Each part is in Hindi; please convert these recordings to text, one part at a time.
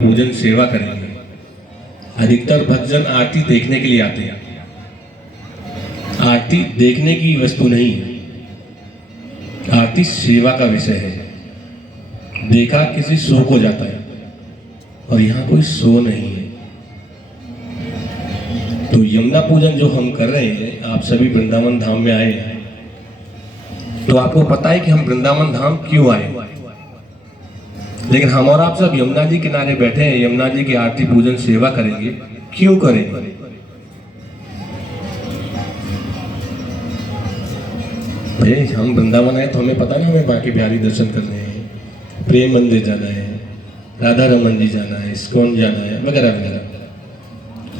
पूजन सेवा करेंगे। अधिकतर भक्तजन आरती देखने के लिए आते हैं। आरती देखने की वस्तु नहीं है, आरती सेवा का विषय है। देखा किसी शो को जाता है और यहाँ कोई शो नहीं है। तो यमुना पूजन जो हम कर रहे हैं, आप सभी वृंदावन धाम में आए हैं, तो आपको पता है कि हम वृंदावन धाम क्यों आए। लेकिन हम और आप सब यमुना जी किनारे बैठे हैं, यमुना जी की आरती पूजन सेवा करेंगे। क्यों करेंगे? भाई हम वृंदावन आए तो हमें पता ना, हमें बांके बिहारी दर्शन करने हैं, प्रेम मंदिर जाना है, राधा रमन जी जाना है, इस्कॉन जाना है, वगैरह वगैरह।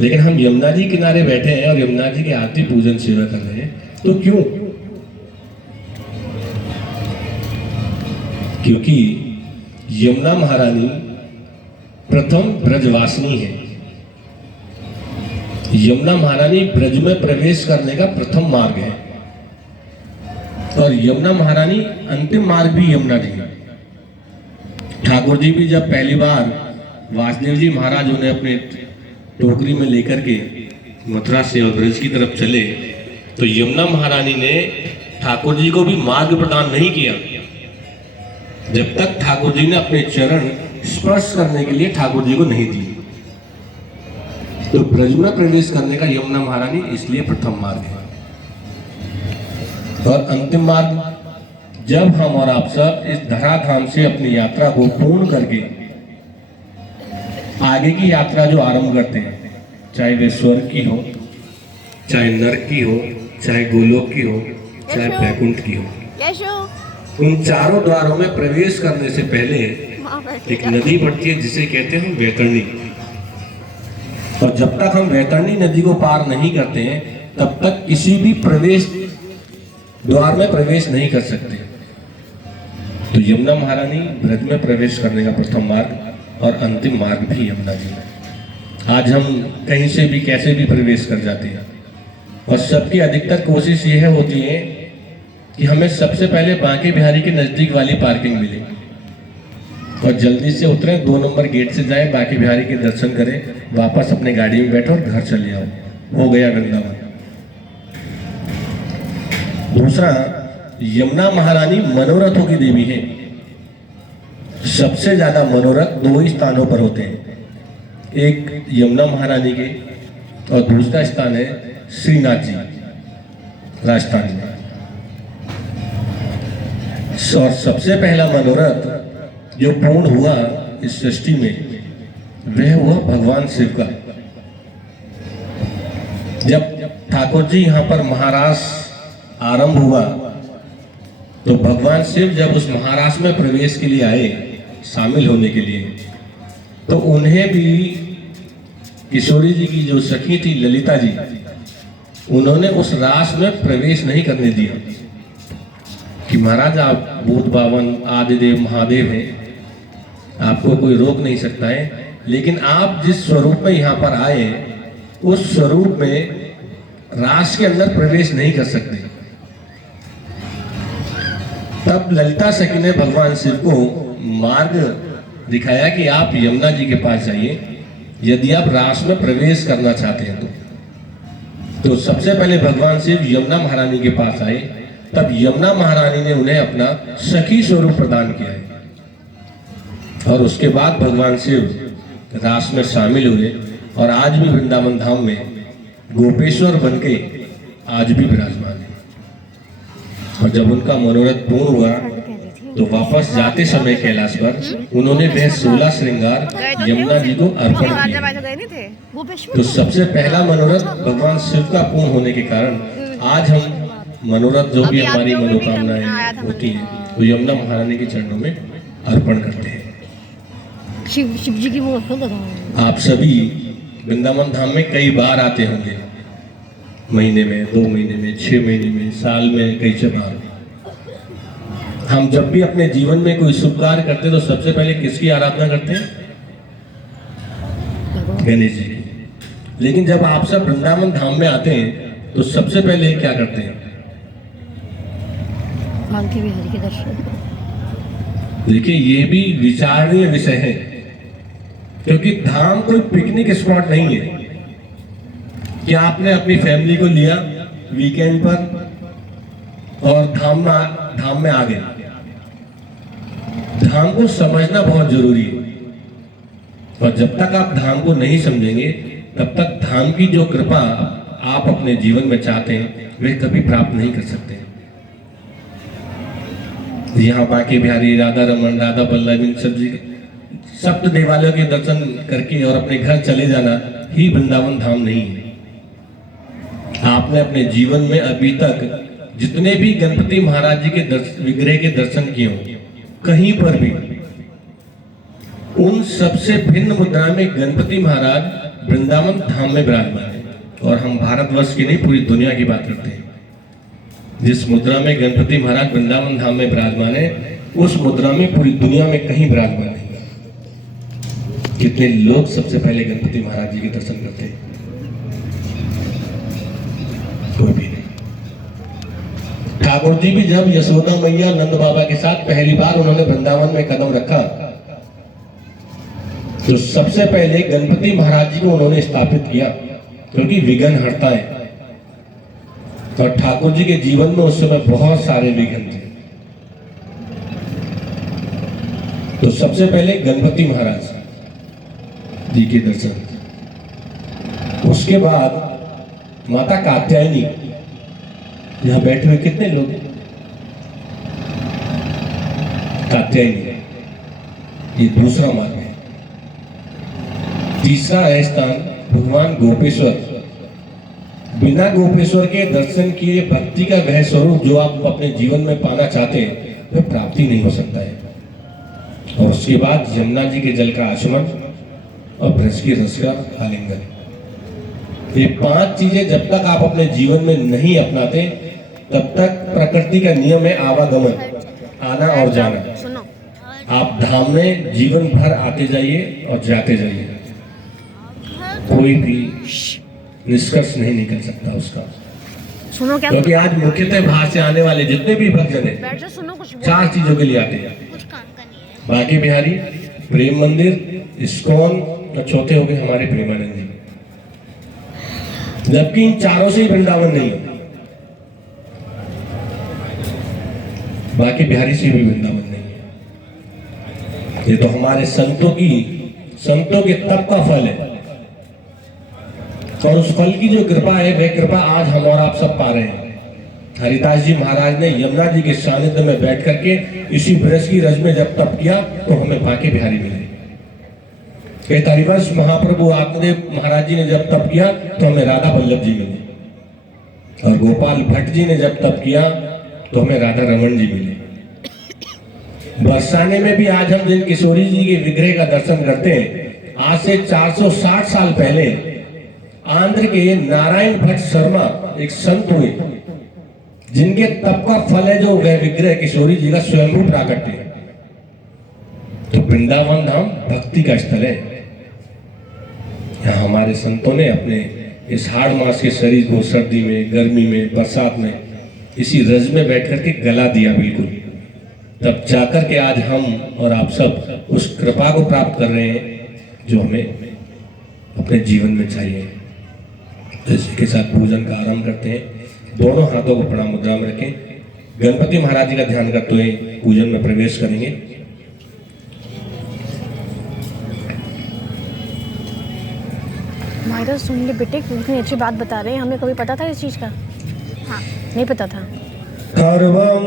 लेकिन हम यमुना जी किनारे बैठे हैं और यमुना जी की आरती पूजन सेवा कर रहे हैं, तो क्यों? क्योंकि यमुना महारानी प्रथम ब्रजवासिनी है। यमुना महारानी ब्रज में प्रवेश करने का प्रथम मार्ग है और यमुना महारानी अंतिम मार्ग भी यमुना जी है। ठाकुर जी भी जब पहली बार वासुदेव जी महाराज उन्हें अपने टोकरी में लेकर के मथुरा से और ब्रज की तरफ चले, तो यमुना महारानी ने ठाकुर जी को भी मार्ग प्रदान नहीं किया जब तक ठाकुर जी ने अपने चरण स्पर्श करने के लिए ठाकुर जी को नहीं दिए। तो ब्रज में प्रवेश करने का यमुना महारानी इसलिए प्रथम मार्ग है। और अंतिम मार्ग जब हम और आप सब इस धराधाम से अपनी यात्रा को पूर्ण करके आगे की यात्रा जो आरंभ करते हैं, चाहे वे स्वर्ग की हो, चाहे नरक की हो, चाहे गोलोक की हो, चाहे बैकुंठ की हो, उन चारों द्वारों में प्रवेश करने से पहले एक नदी पड़ती है जिसे कहते हैं वैतरणी। और जब तक हम वैतरणी नदी को पार नहीं करते हैं, तब तक किसी भी प्रवेश द्वार में प्रवेश नहीं कर सकते। तो यमुना महारानी ब्रज में प्रवेश करने का प्रथम मार्ग और अंतिम मार्ग भी यमुना जी है। आज हम कहीं से भी कैसे भी प्रवेश कर जाते हैं और सबकी अधिकतर कोशिश यह होती है कि हमें सबसे पहले बांके बिहारी के नजदीक वाली पार्किंग मिले और जल्दी से उतरें, 2 नंबर गेट से जाएं, बांके बिहारी के दर्शन करें, वापस अपने गाड़ी में बैठो और घर चले आओ, हो गया वृंदावन। दूसरा, यमुना महारानी मनोरथों की देवी है। सबसे ज्यादा मनोरथ 2 ही स्थानों पर होते हैं, एक यमुना महारानी के और दूसरा स्थान है श्रीनाथ जी राजस्थान में। और सबसे पहला मनोरथ जो पूर्ण हुआ इस सृष्टि में, वह हुआ भगवान शिव का। जब ठाकुर जी यहाँ पर महारास आरंभ हुआ, तो भगवान शिव जब उस महारास में प्रवेश के लिए आए, शामिल होने के लिए, तो उन्हें भी किशोरी जी की जो सखी थी ललिता जी, उन्होंने उस रास में प्रवेश नहीं करने दिया कि महाराज आप भूत बावन आदिदेव महादेव हैं, आपको कोई रोक नहीं सकता है, लेकिन आप जिस स्वरूप में यहाँ पर आए, उस स्वरूप में रास के अंदर प्रवेश नहीं कर सकते। तब ललिता सखी ने भगवान शिव को मार्ग दिखाया कि आप यमुना जी के पास जाइए यदि आप रास में प्रवेश करना चाहते हैं। तो सबसे पहले भगवान शिव यमुना महारानी के पास आए, तब यमुना महारानी ने उन्हें अपना सखी स्वरूप प्रदान किया है और उसके बाद भगवान शिव रास में शामिल हुए और आज भी वृंदावन धाम में गोपेश्वर बनके आज भी विराजमान है। और जब उनका मनोरथ पूर्ण हुआ, तो वापस जाते समय कैलाश पर उन्होंने वह 16 श्रृंगार यमुना जी को अर्पण किए। तो सबसे पहला मनोरथ भगवान शिव का पूर्ण होने के कारण आज हम मनोरथ जो भी हमारी मनोकामनाएं होती हैं, वो यमुना महारानी के चरणों में अर्पण करते हैं। शिव जी की वो आप सभी वृंदावन धाम में कई बार आते होंगे, महीने में, 2 महीने में, 6 महीने में, साल में कई से बार। हम जब भी अपने जीवन में कोई शुभ कार्य करते हैं, तो सबसे पहले किसकी आराधना करते हैं? गणेश जी की। लेकिन जब आप सब वृंदावन धाम में आते हैं, तो सबसे पहले क्या करते हैं? बांके बिहारी के दर्शन। देखिए, ये भी विचारणीय विषय है क्योंकि धाम कोई पिकनिक स्पॉट नहीं है कि आपने अपनी फैमिली को लिया वीकेंड पर और धाम में आ गए। धाम को समझना बहुत जरूरी है, और जब तक आप धाम को नहीं समझेंगे तब तक धाम की जो कृपा आप अपने जीवन में चाहते हैं वे कभी प्राप्त नहीं कर सकते। यहाँ बांके बिहारी, राधा रमन, राधा बल्लभ, इन सब जी सप्त देवालयों के दर्शन करके और अपने घर चले जाना ही वृंदावन धाम नहीं है। आपने अपने जीवन में अभी तक जितने भी गणपति महाराज जी के विग्रह के दर्शन किए हों, कहीं पर भी उन सबसे भिन्न मुद्रा में गणपति महाराज वृंदावन धाम में विराजमान है। और हम भारतवर्ष की नहीं, पूरी दुनिया की बात करते हैं। जिस मुद्रा में गणपति महाराज वृंदावन धाम में विराजमान है, उस मुद्रा में पूरी दुनिया में कहीं विराजमान नहीं। कितने लोग सबसे पहले गणपति महाराज जी के दर्शन करते हैं? कोई भी नहीं। ठाकुर जी भी जब यशोदा मैया नंद बाबा के साथ पहली बार उन्होंने वृंदावन में कदम रखा, तो सबसे पहले गणपति महाराज जी को उन्होंने स्थापित किया, क्योंकि विघ्न हरता है। और ठाकुर जी के जीवन में उस समय बहुत सारे विघ्न थे, तो सबसे पहले गणपति महाराज जी के दर्शन। उसके बाद माता कात्यायनी, यहां बैठे हुए कितने लोग हैं? कात्यायनी, ये दूसरा मार्ग है। तीसरा है स्थान भगवान गोपेश्वर। बिना गोपेश्वर के दर्शन किए भक्ति का वह स्वरूप जो आप अपने जीवन में पाना चाहते हैं वह प्राप्ति नहीं हो सकता है। और उसके बाद यमुना जी के जल का आचमन और ब्रज की रस का आलिंगन। ये 5 चीजें जब तक आप अपने जीवन में नहीं अपनाते तब तक प्रकृति का नियम है आवागमन, आना और जाना। आप धाम में जीवन भर आते जाइए और जाते जाइए, कोई भी निष्कर्ष नहीं निकल सकता उसका। सुनो क्या? क्योंकि आज मुख्यतः बाहर से आने वाले जितने भी भक्तजन हैं, सुनो कुछ 4 चीजों के लिए आते हैं। बांके बिहारी, प्रेम मंदिर, इस्कॉन और चौथे हो गए हमारे प्रेमानंद जी। जबकि इन चारों से ही वृंदावन नहीं है, बांके बिहारी से भी वृंदावन नहीं है। ये तो हमारे संतों के तप का फल है, और उस फल की जो कृपा है वह कृपा आज हम और आप सब पा रहे हैं। हरिदास जी महाराज ने यमुना जी के सानिध्य में बैठ करके इसी ब्रज की रज में जब तप किया तो हमें बांके बिहारी मिले। हरिवंश महाप्रभु आत्मदेव महाराज जी ने जब तप किया तो हमें राधा बल्लभ जी मिले, और गोपाल भट्ट जी ने जब तप किया तो हमें राधा रमन जी मिले। बरसाने में भी आज हम जिन किशोरी जी के विग्रह का दर्शन करते हैं, आज से 460 साल पहले आंध्र के नारायण भट्ट शर्मा एक संत हुए, जिनके तप का फल है जो वह विग्रह किशोरी जी का स्वयंभू प्राकट्य है। तो वृंदावन धाम भक्ति का स्थल है। यहाँ हमारे संतों ने अपने इस हाड़ मास के शरीर को सर्दी में, गर्मी में, बरसात में इसी रज में बैठ करके गला दिया बिल्कुल, तब जाकर के आज हम और आप सब उस कृपा को प्राप्त कर रहे हैं जो हमें अपने जीवन में चाहिए। तो इसी के साथ पूजन का आरंभ करते हैं। दोनों हाथों को प्रणाम मुद्रा में रखें। गणपति महाराज जी का ध्यान करते हुए पूजन में प्रवेश करेंगे। मायरा सुन ले बेटे, कितनी अच्छी बात बता रहे हैं, हमें कभी पता था इस चीज का? हाँ, नहीं पता था। खर्वं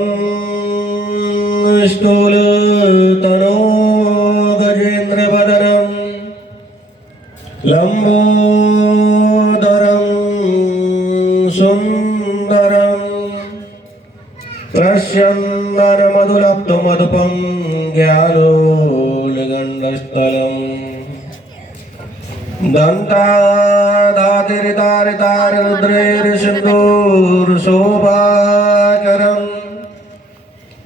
स्थूलतनो गजेन्द्रवदनं लंबोदरं सुंदरं त्रस्यन्दनमधुलब्धमधुपं ज्ञानोल्गण्डस्थलम् दन्तादातिरितारितारुद्रैर्सिन्दूरशोभाकरं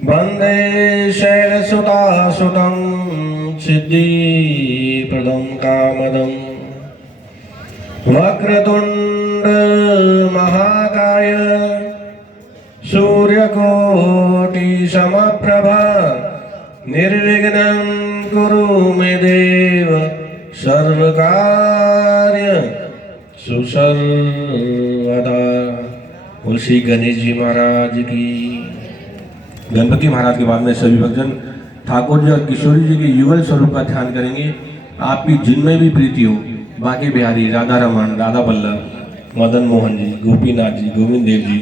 वन्दे शैलसुतासुतं सिद्धिप्रदं कामदं वक्रतुण्ड महाकाय सूर्यकोटि समप्रभा निर्विघ्नं कुरु मे देव सर्व कार्य सुसर्वदा। बोल श्री गणेश जी महाराज की। गणपति महाराज के बाद में सभी भक्तजन ठाकुर जी और किशोरी जी के युगल स्वरूप का ध्यान करेंगे। आपकी जिनमें भी प्रीति हो, बांके बिहारी, राधा रमन, राधा बल्लभ, मदन मोहन जी, गोपीनाथ जी, गोविंद देव जी।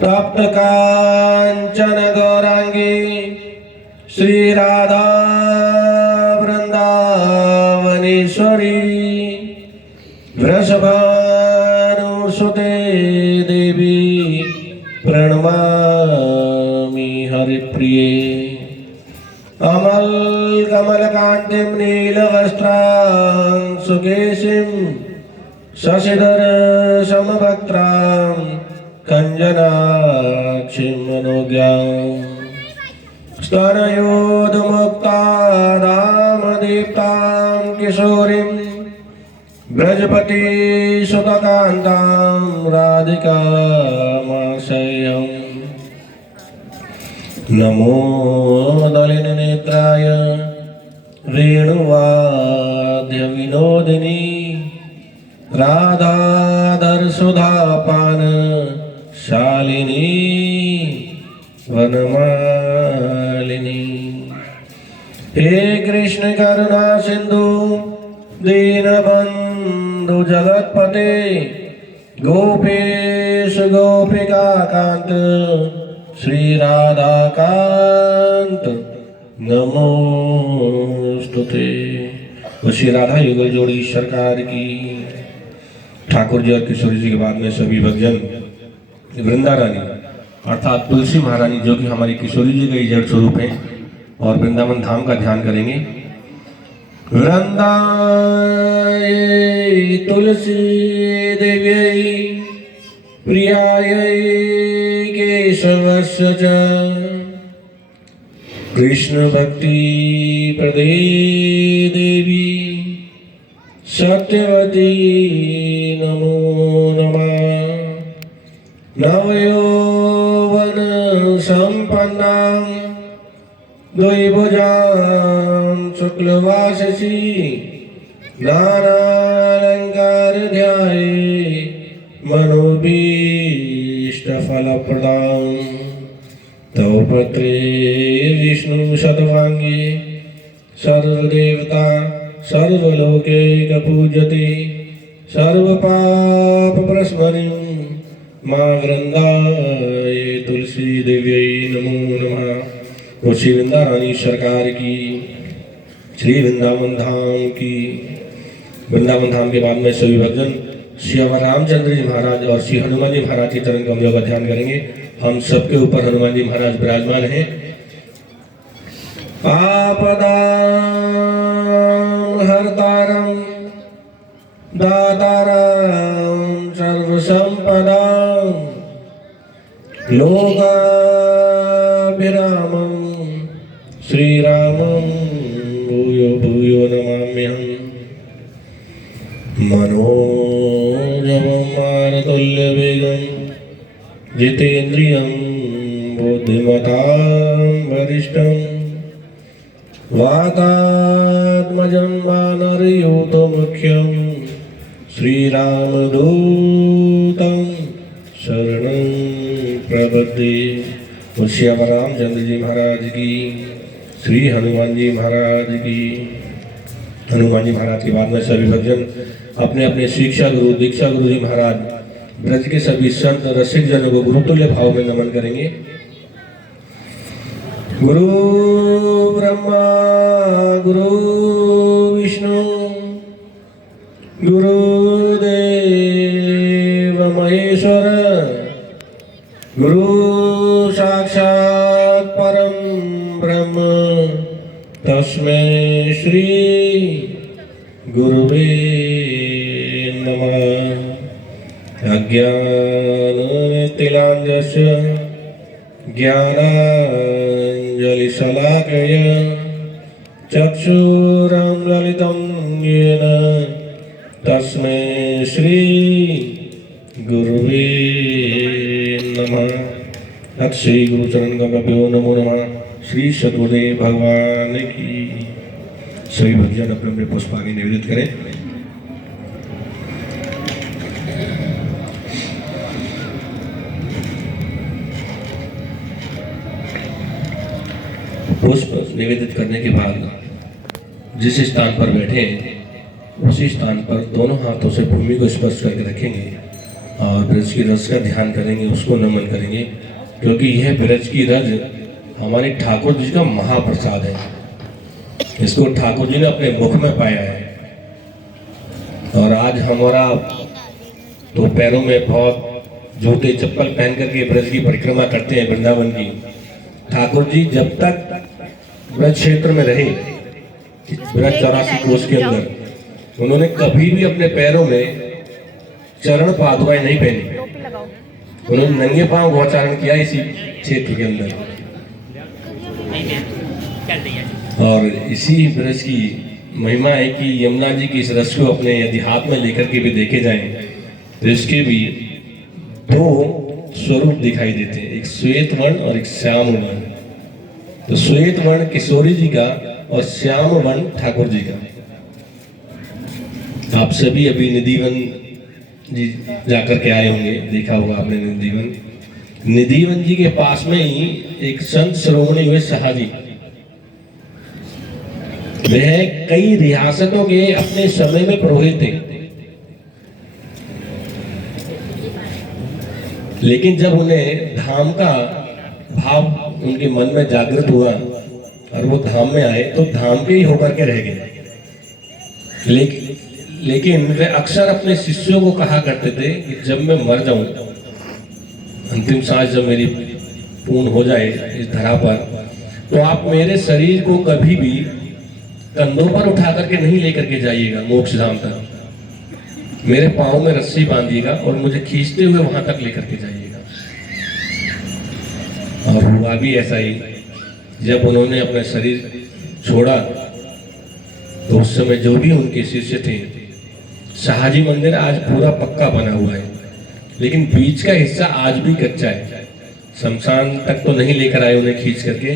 तप्त कांचन गौरांगी श्री राधा वृंदावनेश्वरी वृषभानुसुते देवी प्रणमामि हरिप्रिये। अमल कमलकांतिं नीलवस्त्रां सुकेशिं शशिधर समवक्त्रां कञ्जनाक्षिं मनोज्ञां स्तनयोदमुक्तादामदीप्तां किशोरीं ब्रजपति सुतकान्तां राधिकामाश्रयम्। नमो दलिननेत्राय वेणुवाद्य विनोदिनी राधाधर सुधापान शालिनी वनमालिनी। हे कृष्ण करुणा सिंधु दीनबंधु जगतपते गोपेश गोपिका कांत श्री राधा कांत नमोस्तुते। श्री राधा युगल जोड़ी सरकार की। ठाकुर जी और किशोरी जी के बाद में सभी भक्तजन वृंदा रानी अर्थात तुलसी महारानी जो कि हमारी किशोरी जी का जड़ स्वरूप है और वृंदावन धाम का ध्यान करेंगे। वृंदाये तुलसी देव्यै प्रियायै केशवस्य च कृष्ण भक्ति प्रदे देवी सत्यवती नमो नमः। नवयौवन संपन्नां द्वैभुजां शुक्लवाससी नानालंकार ध्याये मनोभीष्टफलप्रदां। तव पत्रे विष्णु शतवांगे सर्वदेवता सर्वलोकैकपूज्यते सर्वपापप्रस्मरीं मां वृंदाये तुलसी देव्यै नमो नमः। वो श्री वृंदा रानी सरकार की। श्री वृंदावन धाम की। वृंदावन धाम के बाद में सभी भक्तजन श्री रामचंद्र जी महाराज और श्री हनुमान जी महाराज की चरण कमलों का ध्यान करेंगे। हम सबके ऊपर हनुमान जी महाराज विराजमान हैं। आपदां हरतारं दातारं सर्वसंपदां लोकाभिरामं श्रीरामं भूयो भूयो नमाम्यहम्। मनोजवं मारुततुल्यवेगं जितेन्द्रियं बुद्धिमतां वरिष्ठं वातात्मजं वानरयूथमुख्यं श्रीरामदूतं शरणं प्रपद्ये। श्री रामचंद्र जी महाराज की। श्री हनुमान जी महाराज की। हनुमान जी महाराज के बाद में सभी भक्तजन अपने अपने शिक्षा गुरु दीक्षा गुरु जी महाराज ब्रज के सभी संत रसिक जनों को गुरुतुल्य भाव में नमन करेंगे। गुरु ब्रह्मा गुरु विष्णु गुरुदेव महेश्वर गुरु साक्षात् परम ब्रह्म तस्मै श्री गुरुवे नमः। अज्ञानतिलाञ्जस्य ज्ञानाञ्जलिशलाकया चक्षुरुन्मिलितं येन तस्मै श्री गुरुवे नमः। श्री गुरुचरण कमलों नमो नमः। श्री सद्गुरुदेव भगवान की। सभी भक्तजन अपने अपने पुष्प आगे निवेदित करें। पुष्प निवेदित करने के बाद जिस स्थान पर बैठे हैं उसी स्थान पर दोनों हाथों से भूमि को स्पर्श करके रखेंगे और ब्रज की रज का ध्यान करेंगे, उसको नमन करेंगे, क्योंकि यह ब्रज की रज हमारे ठाकुर जी का महाप्रसाद है। इसको ठाकुर जी ने अपने मुख में पाया है। और आज हमारा तो पैरों में बहुत जूते चप्पल पहन करके ब्रज की परिक्रमा करते हैं वृंदावन की। ठाकुर जी जब तक ब्रज क्षेत्र में रहे, ब्रज 84 कोष के अंदर, उन्होंने कभी भी अपने पैरों में चरण पादुकाएं नहीं पहनी। उन्होंने नंगे पांव गोचारण किया इसी क्षेत्र के अंदर। और इसी ब्रज की महिमा है कि यमुना जी की इस रस को अपने यदि हाथ में लेकर के भी देखे जाएं तो इसके भी दो स्वरूप दिखाई देते हैं, एक श्वेत वर्ण और एक श्याम वर्ण। तो श्वेत वर्ण किशोरी जी का और श्याम वर्ण ठाकुर जी का। आप सभी अभी निधिवन जी जाकर के आए होंगे, देखा होगा आपने निधिवन। निधिवन जी के पास में ही एक संत शिरोमणि हुए शाहजी, वह कई रियासतों के अपने समय में पुरोहित थे। लेकिन जब उन्हें धाम का भाव उनके मन में जागृत हुआ और वो धाम में आए तो धाम के ही होकर के रह गए। लेकिन वे अक्सर अपने शिष्यों को कहा करते थे कि जब मैं मर जाऊं, अंतिम सांस जब मेरी पूर्ण हो जाए इस धरा पर, तो आप मेरे शरीर को कभी भी कंधों पर उठा करके नहीं लेकर के जाइएगा मोक्ष धाम तक। मेरे पाँव में रस्सी बांधिएगा और मुझे खींचते हुए वहां तक लेकर के जाइएगा। और हुआ भी ऐसा ही। जब उन्होंने अपना शरीर छोड़ा तो उस समय जो भी उनके शिष्य थे, शाहजी मंदिर आज पूरा पक्का बना हुआ है, लेकिन बीच का हिस्सा आज भी कच्चा है। शमशान तक तो नहीं लेकर आए उन्हें खींच करके,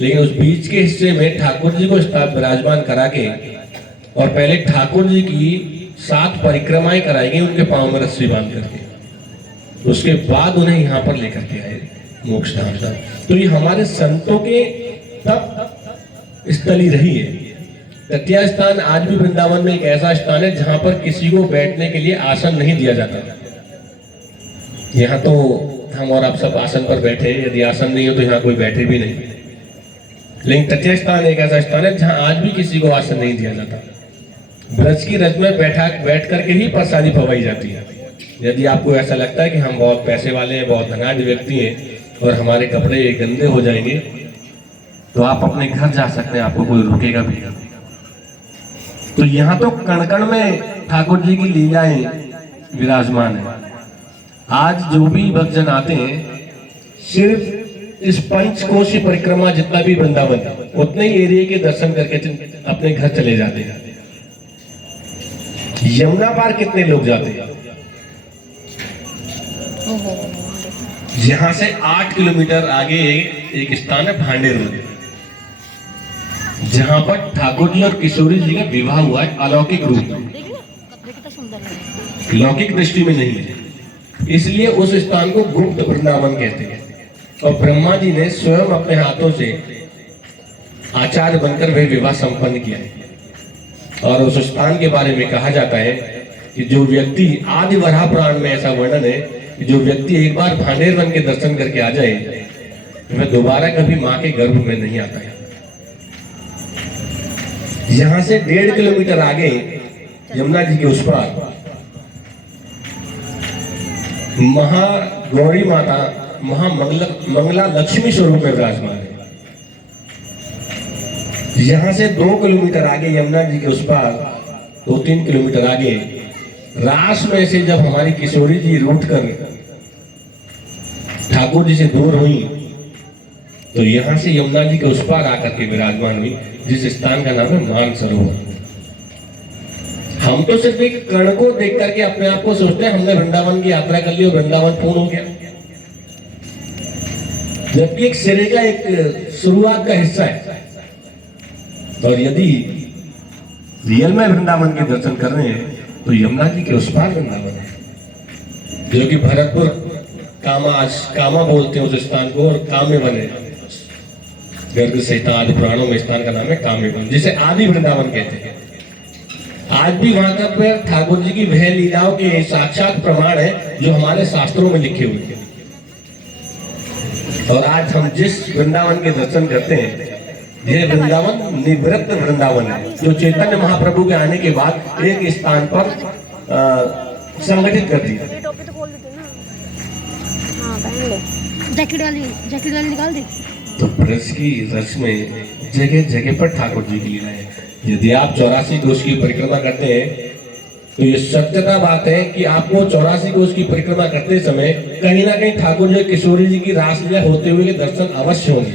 लेकिन उस बीच के हिस्से में ठाकुर जी को विराजमान करा के और पहले ठाकुर जी की 7 परिक्रमाएं कराएंगे उनके पांव में रस्सी बांध करके। उसके बाद उन्हें यहाँ पर लेकर के आए मोक्ष धाम तक। तो ये हमारे संतों के तप स्थली रही है। तटिया स्थान आज भी वृंदावन में एक ऐसा स्थान है जहां पर किसी को बैठने के लिए आसन नहीं दिया जाता। यहाँ तो हम और आप सब आसन पर बैठे, यदि आसन नहीं हो तो यहाँ कोई बैठे भी नहीं। लेकिन तटिया स्थान एक ऐसा स्थान है जहां आज भी किसी को आसन नहीं दिया जाता। ब्रज की रज में बैठ करके ही प्रसादी पवाई जाती है। यदि आपको ऐसा लगता है कि हम बहुत पैसे वाले हैं, बहुत धनाढ्य व्यक्ति हैं और हमारे कपड़े गंदे हो जाएंगे, तो आप अपने घर जा सकते हैं, आपको कोई रोकेगा भी नहीं। तो यहाँ तो कण कण में ठाकुर जी की लीलाएं विराजमान है। आज जो भी भक्तजन आते हैं, सिर्फ इस पंचकोशी परिक्रमा जितना भी वृंदावन उतने ही एरिया के दर्शन करके अपने घर चले जाते हैं। यमुना पार कितने लोग जाते हैं? यहां से 8 किलोमीटर आगे एक स्थान है भांडेर मंदिर, जहां पर ठाकुर जी और किशोरी जी का विवाह हुआ है अलौकिक रूप में, लौकिक दृष्टि में नहीं है। इसलिए उस स्थान को गुप्त वृंदावन कहते हैं। और ब्रह्मा जी ने स्वयं अपने हाथों से आचार्य बनकर वह विवाह संपन्न किया है। और उस स्थान के बारे में कहा जाता है कि जो व्यक्ति, आदि वराह पुराण में ऐसा वर्णन है कि जो व्यक्ति एक बार भांडेर वन के दर्शन करके आ जाए, वह दोबारा कभी मां के गर्भ में नहीं आता है। यहां से 1.5 किलोमीटर आगे यमुना जी के उस पार महागौरी माता मंगला लक्ष्मी स्वरूप में विराजमान है। यहां से 2 किलोमीटर आगे यमुना जी के उस पार 2-3 किलोमीटर आगे रास में से जब हमारी किशोरी जी रूठ कर ठाकुर जी से दूर हुई, तो यहां से यमुना जी के उस पार आकर के विराजमान हुई, जिस स्थान का नाम है मानसरोवर। हम तो सिर्फ एक कण को देख करके अपने आप को सोचते हैं हमने वृंदावन की यात्रा कर ली और वृंदावन पूर्ण हो गया, जबकि एक सिरे का एक शुरुआत का हिस्सा है। और यदि रियल में वृंदावन के दर्शन कर रहे हैं तो यमुना जी के उस पार वृंदावन है, जो कि भरतपुर कामा बोलते हैं उस स्थान को, और काम्य वन है। गर्ग संहिता आदि पुराणों में स्थान का नाम है काम्य वन, जिसे आदि वृंदावन कहते हैं। आज भी वहां का पे ठाकुर जी की वह लीलाओं के साक्षात प्रमाण है जो हमारे शास्त्रों में लिखे हुए हैं। और आज हम जिस वृंदावन के दर्शन करते हैं, यह वृंदावन निवृत्त वृंदावन है, जो चैतन्य महाप्रभु के आने के बाद एक स्थान पर संगठित कर दिया। ये टोपी तो खोल देते ना। हाँ पहन ले। जैकेट वाली निकाल दे। तो ब्रज की रस में जगह जगह पर ठाकुर जी की लीला है। यदि आप 84 कोष की परिक्रमा करते हैं तो ये सत्यता बात है कि आपको 84 कोष की परिक्रमा करते समय कहीं ना कहीं ठाकुर जी किशोरी जी की रासलीला होते हुए के दर्शन अवश्य होंगे।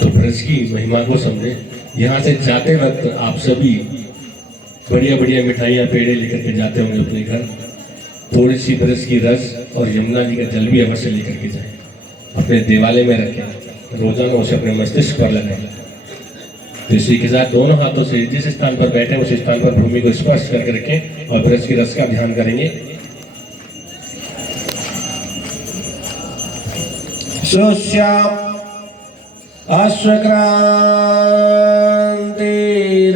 तो ब्रज की महिमा को समझे। यहाँ से जाते वक्त आप सभी बढ़िया बढ़िया मिठाइयाँ पेड़े लेकर के जाते होंगे अपने घर। थोड़ी सी ब्रज की रस और यमुना जी का जल भी अवश्य लेकर के जाए, अपने देवालय में रखें, रोजाना उसे अपने मस्तिष्क पर लगाएं। तो इसी के साथ दोनों हाथों से जिस स्थान पर बैठे उस स्थान पर भूमि को स्पर्श करके रखें और ब्रज की रस का ध्यान करेंगे। सुश्याम अश्वक्रांति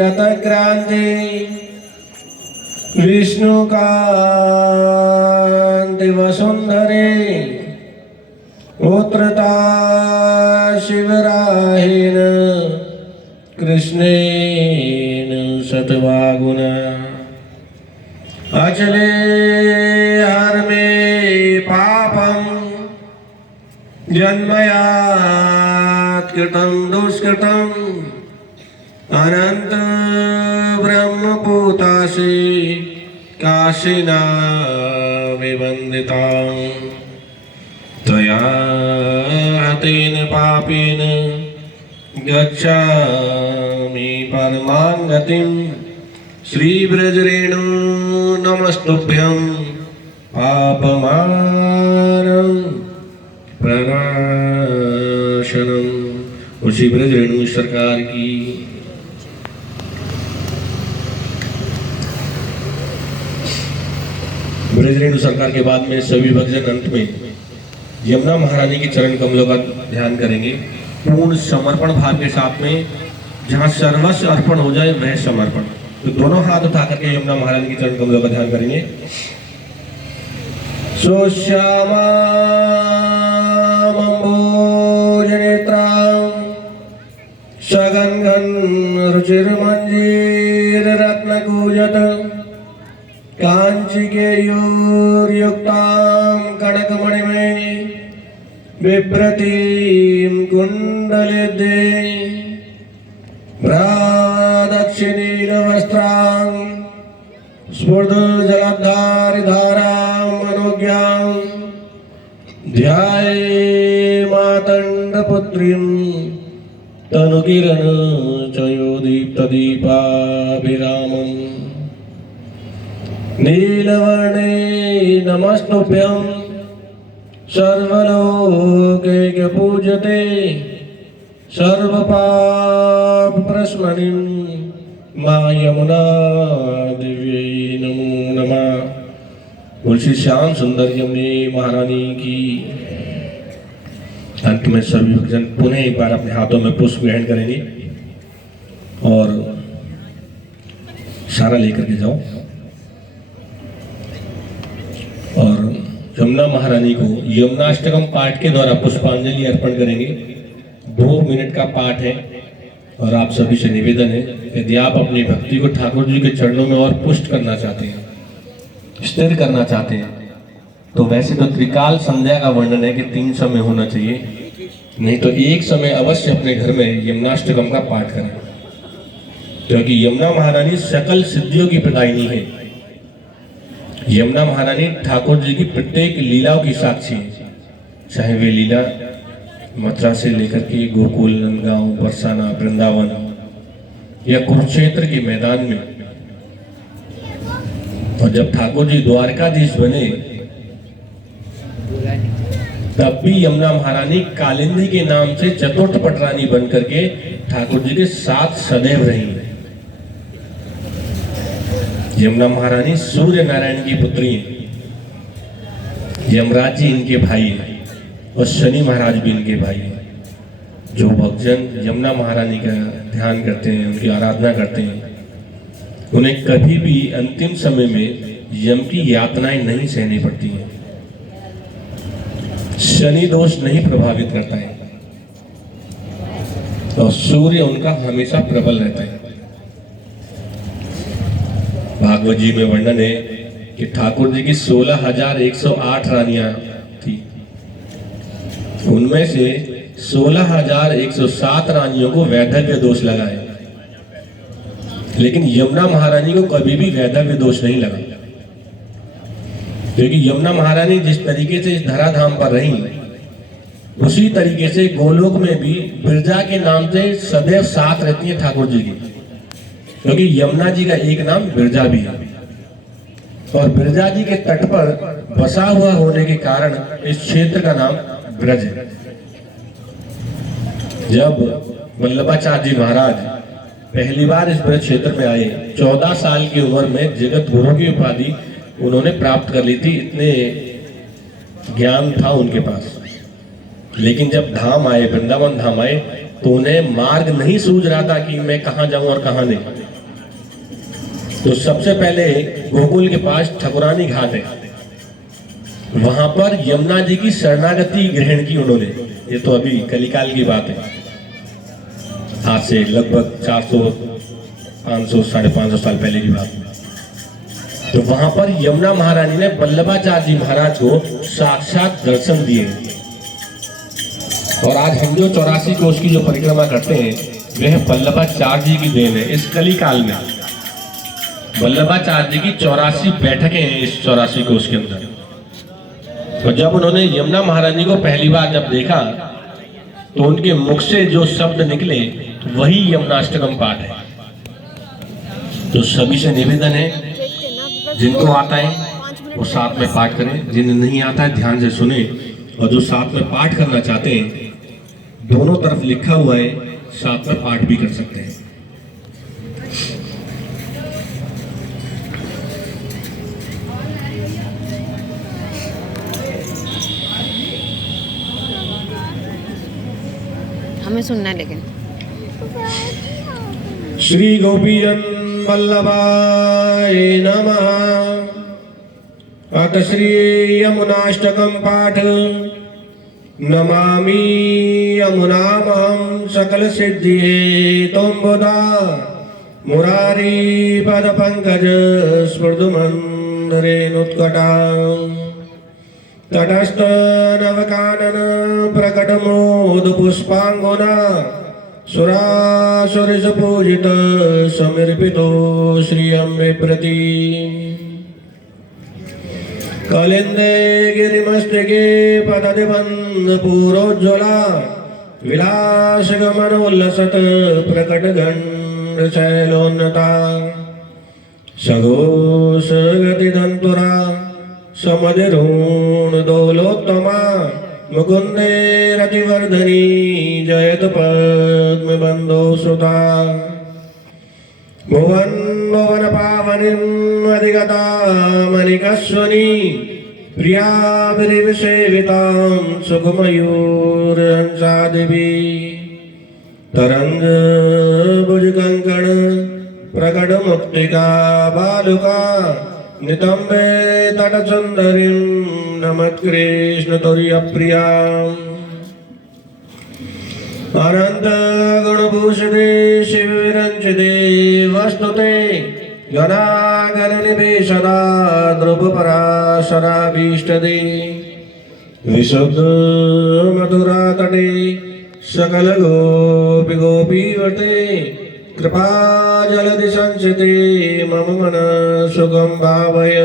रतक्रांति विष्णुकांति वसुंधरे उत्तरता शिवराहेन कृष्णेन शतवागुण अचले हर मे पापम जन्मयात् कृतं दुष्कृतं अनंत ब्रह्मपूतासि काशिना विवन्दितां त्वया हतेन पापेन गच्छामि परमां गतिं श्रीब्रजरेणु नमस्तुभ्यं पापमानं प्रणाशनम्। उसी ब्रजरेणु सरकार की। ब्रजरेणु सरकार के बाद में सभी भक्तजन अंत में यमुना महारानी की चरण कमलों का ध्यान करेंगे पूर्ण समर्पण भाव के साथ में। जहाँ सर्वस्व अर्पण हो जाए वह समर्पण। तो दोनों हाथ उठा करके यमुना महारानी की चरण कमलों का ध्यान करेंगे। सुश्यामाम्भोजनेत्रां सगन्धं रुचिर्मञ्जीररत्नकूजत काञ्चिकेयूर्युक्तां कनकमणिमय बिभ्रतीं कुण्डलिते प्रादक्षिणीलवस्त्रां स्फुटजलधारिधारां मनोज्ञां ध्यायेमातण्डपुत्रीं तनुकिरणचयोदीप्तदीपाभिरामम्। नीलवर्णे नमस्तुभ्यं सर्वलोकैकपूज्यते सर्वपापप्रशमनीं मा यमुना दिव्यै नमो नमः। तुलसी श्याम सुंदर यमुने महारानी की। अंत में सभी भक्तजन पुनः एक बार अपने हाथों में पुष्प ग्रहण करेंगे और सारा लेकर के जाओ और यमुना महारानी को यमुनाष्टकम पाठ के द्वारा पुष्पांजलि अर्पण करेंगे। 2 मिनट का पाठ है और आप सभी से निवेदन है यदि आप अपनी भक्ति को ठाकुर जी के चरणों में और पुष्ट करना चाहते हैं, स्थिर करना चाहते हैं, तो वैसे तो त्रिकाल संध्या का वर्णन है कि 3 समय होना चाहिए, नहीं तो एक समय अवश्य अपने घर में यमुनाष्टकम का पाठ करें, क्योंकि यमुना महारानी सकल सिद्धियों की प्रदायिनी है। यमुना महारानी ठाकुर जी की प्रत्येक लीलाओं की साक्षी है, चाहे वे लीला मथुरा से लेकर के गोकुल, नंदगांव, बरसाना, वृंदावन या कुरुक्षेत्र के मैदान में। और जब ठाकुर जी द्वारकाधीश बने तब भी यमुना महारानी कालिंदी के नाम से चतुर्थ पटरानी बन करके ठाकुर जी के साथ सदैव रही। यमुना महारानी सूर्य नारायण की पुत्री है, यमराज जी इनके भाई हैं और शनि महाराज भी इनके भाई हैं। जो भक्तजन यमुना महारानी का ध्यान करते हैं, उनकी आराधना करते हैं, उन्हें कभी भी अंतिम समय में यम की यातनाएं नहीं सहनी पड़ती हैं। शनि दोष नहीं प्रभावित करता है और सूर्य उनका हमेशा प्रबल रहता है। भागवत जी में वर्णन है कि ठाकुर जी की 16,108 रानियां थी। उनमें से 16,107 रानियों को वैधव्य दोष लगा है, लेकिन यमुना महारानी को कभी भी वैधव्य दोष नहीं लगा, क्योंकि यमुना महारानी जिस तरीके से इस धराधाम पर रही, उसी तरीके से गोलोक में भी बिरजा के नाम से सदैव साथ रहती है ठाकुर जी की, क्योंकि यमुना जी का एक नाम बिरजा भी है और बिरजा जी के तट पर बसा हुआ होने के कारण इस क्षेत्र का नाम ब्रज है। जब वल्लभाचार्य जी महाराज पहली बार इस ब्रज क्षेत्र में आए, 14 साल की उम्र में जगत गुरु की उपाधि उन्होंने प्राप्त कर ली थी, इतने ज्ञान था उनके पास। लेकिन जब धाम आए, वृंदावन धाम आए, तो उन्हें मार्ग नहीं सूझ रहा था कि मैं कहां जाऊं और कहां नहीं। तो सबसे पहले गोकुल के पास ठकुरानी घाट है, वहां पर यमुना जी की शरणागति ग्रहण की उन्होंने। ये तो अभी कलिकाल की बात है, आज से लगभग 400, 500, 550 साल पहले की बात है। तो वहां पर यमुना महारानी ने वल्लभाचार्य जी महाराज को साक्षात दर्शन दिए। और आज हम जो 84 कोष की जो परिक्रमा करते हैं, वह वल्लभाचार्य जी की देन है। इस कली काल में वल्लभाचार्य जी की 84 बैठकें हैं इस 84 कोष के अंदर। और जब उन्होंने यमुना महारानी को पहली बार जब देखा, तो उनके मुख से जो शब्द निकले वही यमुनाष्टकम पाठ है। तो सभी से निवेदन है, जिनको आता है वो साथ में पाठ करें, जिन्हें नहीं आता है ध्यान से सुने, और जो साथ में पाठ करना चाहते हैं, दोनों तरफ लिखा हुआ है, साथ में पाठ भी कर सकते हैं। हमें सुनना है लेकिन। श्री गोपीजन वल्लभाय नमः। अथ श्री यमुनाष्टकम पाठ। नमामि यमुनामहं सकल सिद्धि हेतुं बुधा मुरारी पद पंकज स्मृदु मंदरेणुत्कटा तटस्थ नवकानन प्रकट मोद पुष्पांगुना सुरासुरिस पूजित समर्पितो श्रियं विप्रति कलिंदे गिरिमस्तके पतदिबंध पूरोज्ज्वला विलास गमन उल्लसत प्रकट गंड शैलोन्नता सघोष गति दंतुरा समधिरूण दोलोत्तमा मुकुंदे रतिवर्धनी जयत पद्म बंदो सुता भुवन भुवन पावनीं अधिगता मणिकस्वनी प्रिया सेवितां सुखमयूरहंसा देवी तरंग भुज कंकण प्रकट मुक्तिका बालुका नितंबे तट सुंदरीं नमत्कृष्ण तुर्यप्रिया अनंत गुणभूषिते शिवविरंचिते वस्तुते गणागणनिभे सदा ध्रुवपराशराभीष्टदे विशुद्ध मथुरा तटे सकल गोपी गोपीवते कृपा जलधि संसिते मम मन सुखं भावय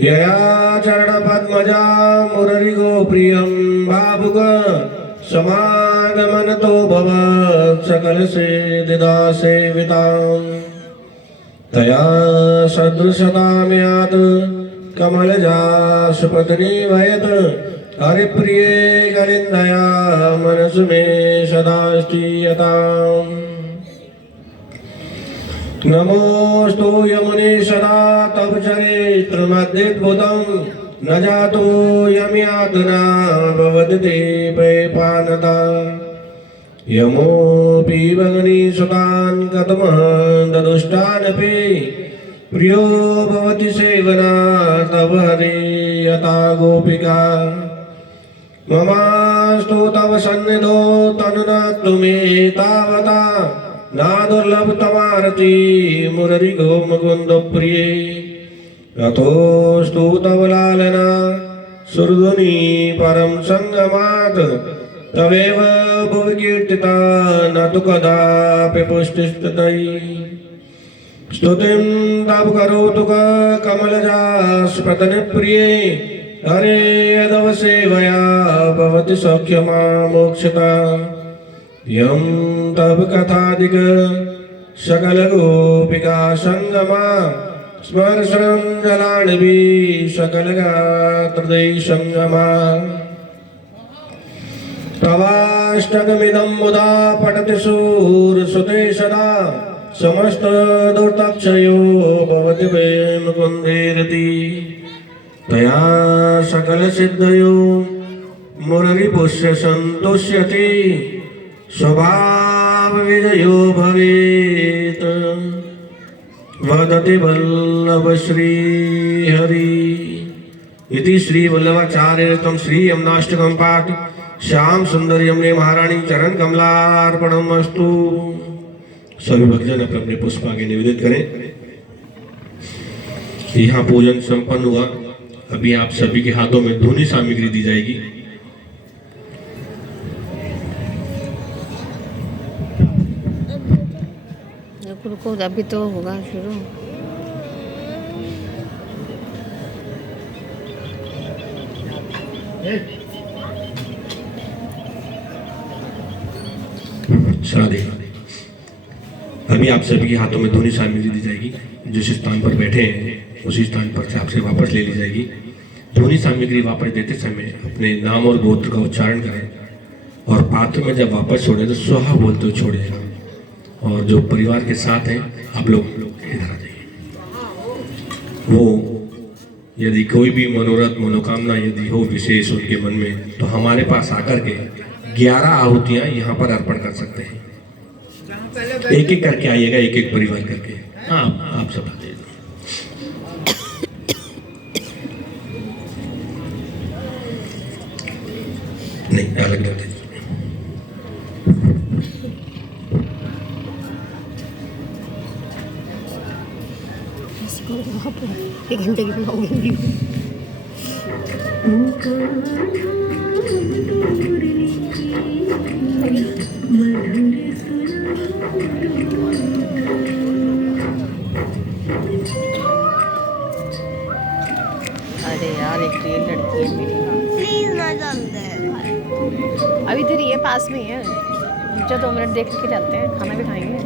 यया चरण पद्मजा मुररि गोप्रियं भावुक समागमन तो भव सकल से दिदा सेवितां तया सदृशतां यात कमलजासुपत्नी वयत हरिप्रिय गरिन्दया मनसु मे सदा स्थीयताम् नमोऽस्तु यमुने सदा तव चरित्रमद्भुतं न जातो यम्यातना भवदते वैपानता यमोऽपि भगिनीसुतान् कथमः ददुष्टानपि प्रियो भवति सेवना तव हरे यथा गोपिका ममास्तु तव सन्निधौ तनुनातु मे तावता न दुर्लभतमारति मुररिगो मुकुन्द प्रिये अतोऽस्तु तव लालना सुरधुनी परम संगमात् तवेव भुवि कीर्तिता न तु कदापि पुष्टिस्ततै स्तुतिं तव करोतु कमलजास्पदनप्रिये हरे यदव सेवया भवति सौख्यमा मोक्षता यं तव कथादिक सकल गोपिका संगमा स्मर्शनं जलाणवी सकल गात्रदै संगमा तवाष्टकमिदं मुदा पठति शूरसुते सदा समस्त दुर्तक्षयो भवति वै मुकुन्देरति तया सकल सिद्धयो मुररिपुष्य सन्तुष्यति स्वभाव विजयो भवेत् वदति वल्लभ श्री हरि इति श्री वल्लभाचार्यरत्नं श्री यमुनाष्टकं पाठ श्याम सुंदर यमुने महारानी चरण कमलार्पणमस्तु। सभी भक्तजन अपने अपने पुष्प आगे निवेदित करें। यहाँ पूजन संपन्न हुआ। अभी आप सभी के हाथों में धूनी सामग्री दी जाएगी। रुको अभी तो होगा शुरू। शादी अभी आप सभी के हाथों में धूनी सामग्री दी जाएगी। जिस स्थान पर बैठे हैं उसी स्थान पर से आपसे वापस ले ली जाएगी। धूनी सामग्री वापस देते समय अपने नाम और गोत्र का उच्चारण करें और पात्र में जब वापस छोड़े तो स्वाहा बोलते हुए छोड़िएगा। और जो परिवार के साथ हैं आप लोग इधर आ जाइए। वो यदि कोई भी मनोरथ मनोकामना यदि हो विशेष उनके मन में तो हमारे पास आकर के 11 आहुतियां यहाँ पर अर्पण कर सकते हैं। एक एक करके आइएगा, एक एक परिवार करके। हाँ आप सब आते हैं। नहीं अलग कर दीजिए। एक घंटे की बनाओगे अरे यार एक ट्रेन लड़की है मेरी। प्लीज ना जल्दी। अभी इधर ही है, पास में ही है। चलो 2 मिनट देख के जाते हैं, खाना भी खाएंगे।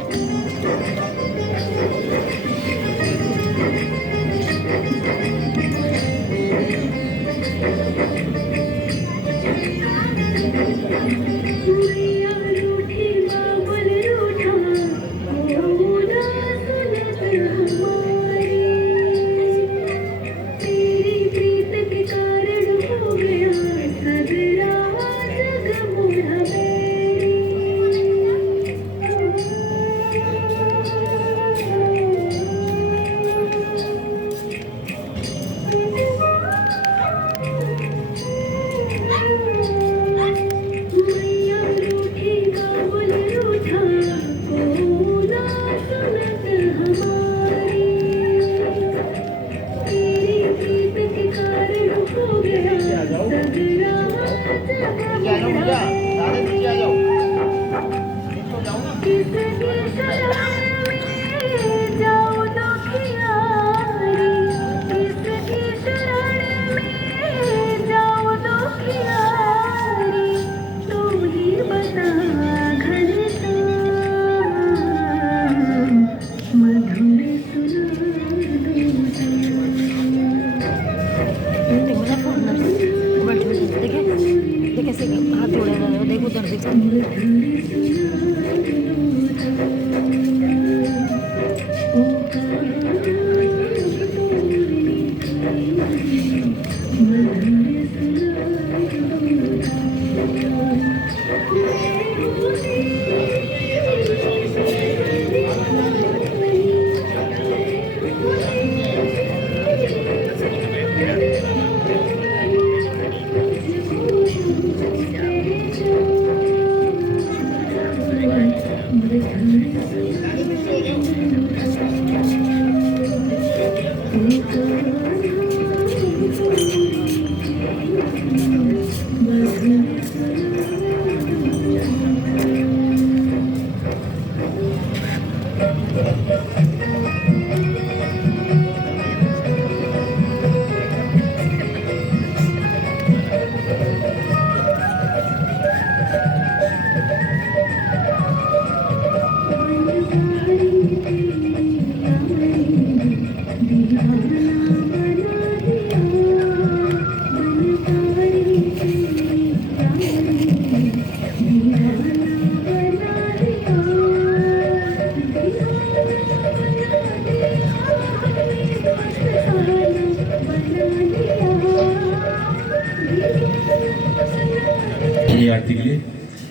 ये आरती के लिए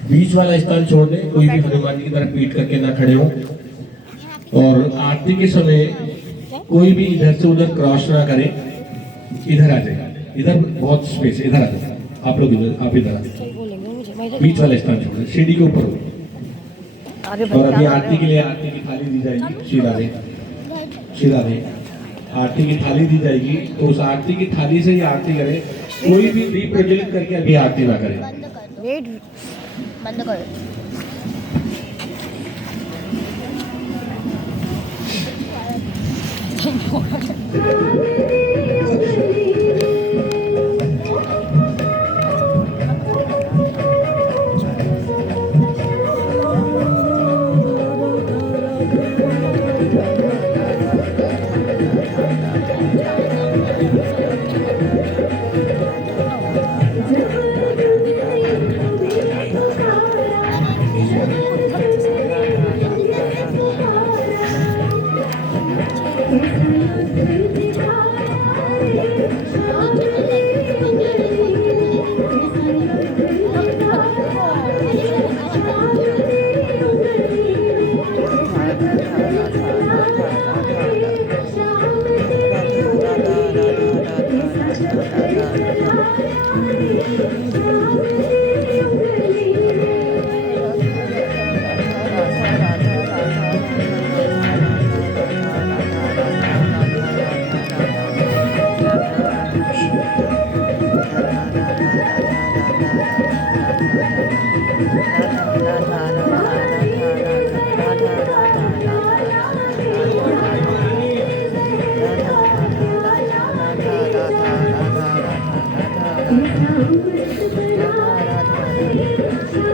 बीच वाला स्थान छोड़ दें, कोई भी हनुमान जी की तरफ पीठ करके ना खड़े हो। और आरती के समय कोई भी इधर से उधर क्रॉस ना करे, इधर आ जाए, इधर बहुत स्पेस है, इधर आ जाए आप लोग, इधर आप इधर आ जाए, बीच वाला स्थान छोड़ दें, सीढ़ी के ऊपर हो। और अभी आरती के लिए आरती की थाली दी जाएगी, श्री राधे आरती की थाली दी जाएगी, तो उस आरती की थाली से ही आरती करें, कोई भी दीप प्रज्वलित करके अभी आरती ना करें। बंद करो।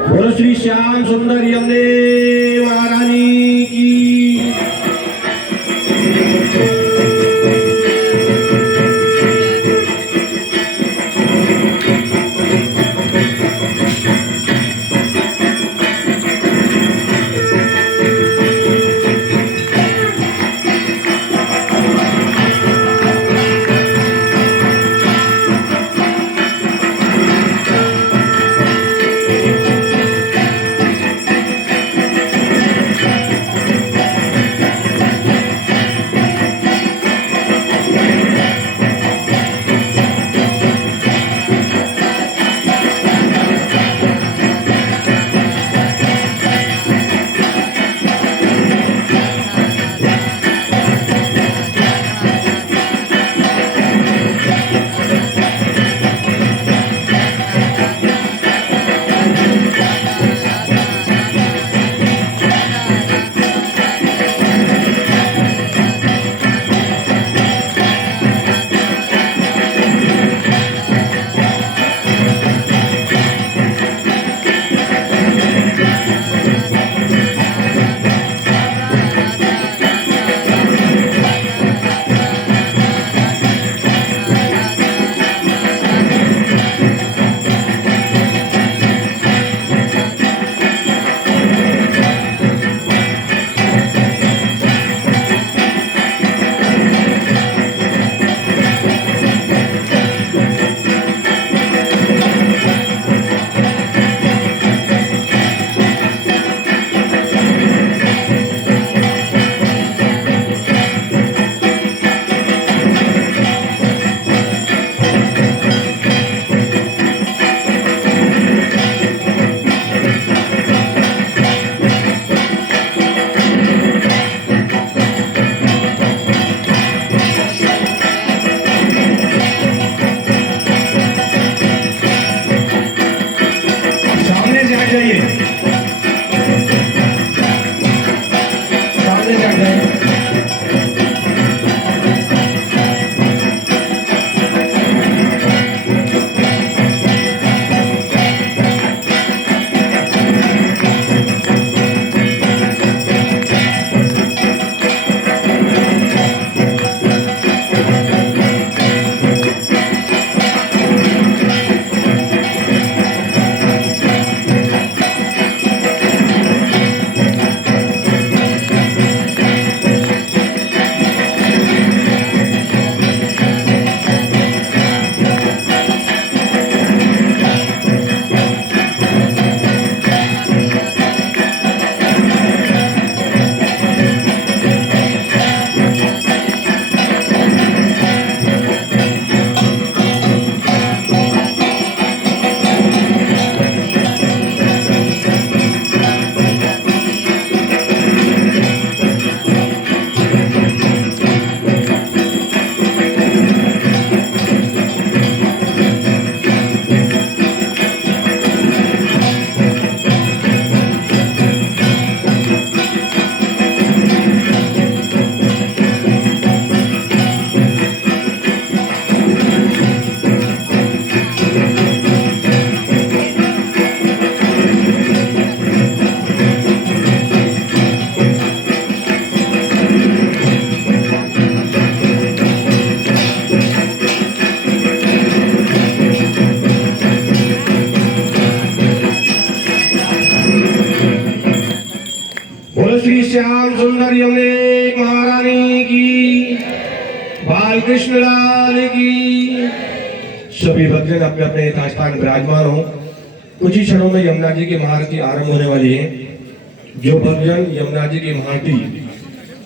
बोलो श्री श्याम सुंदर यमुने महारानी की। श्याम सुंदर यमुने महारानी की, बाल कृष्ण लाल की। सभी भक्तजन अपने अपने यथास्थान विराजमान हो। कुछ ही क्षणों में यमुना जी की महाआरती आरंभ होने वाली है। जो भक्तजन यमुना जी की महाआरती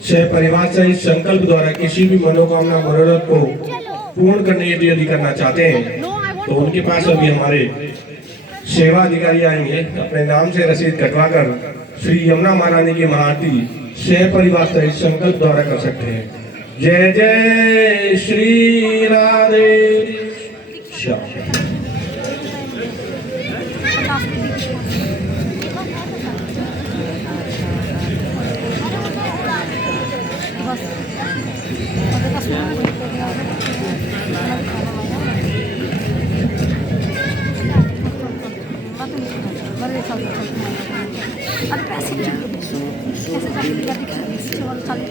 से परिवार सहित संकल्प द्वारा किसी भी मनोकामना मनोरथ को पूर्ण करने के लिए यदि करना चाहते हैं तो उनके पास अभी हमारे सेवा अधिकारी आएंगे। अपने नाम से रसीद कटवाकर श्री यमुना महारानी की महाआरती सह परिवार सहित संकल्प द्वारा कर सकते हैं। जय जय श्री राधे श्याम। अरे पैसे कैसे चालू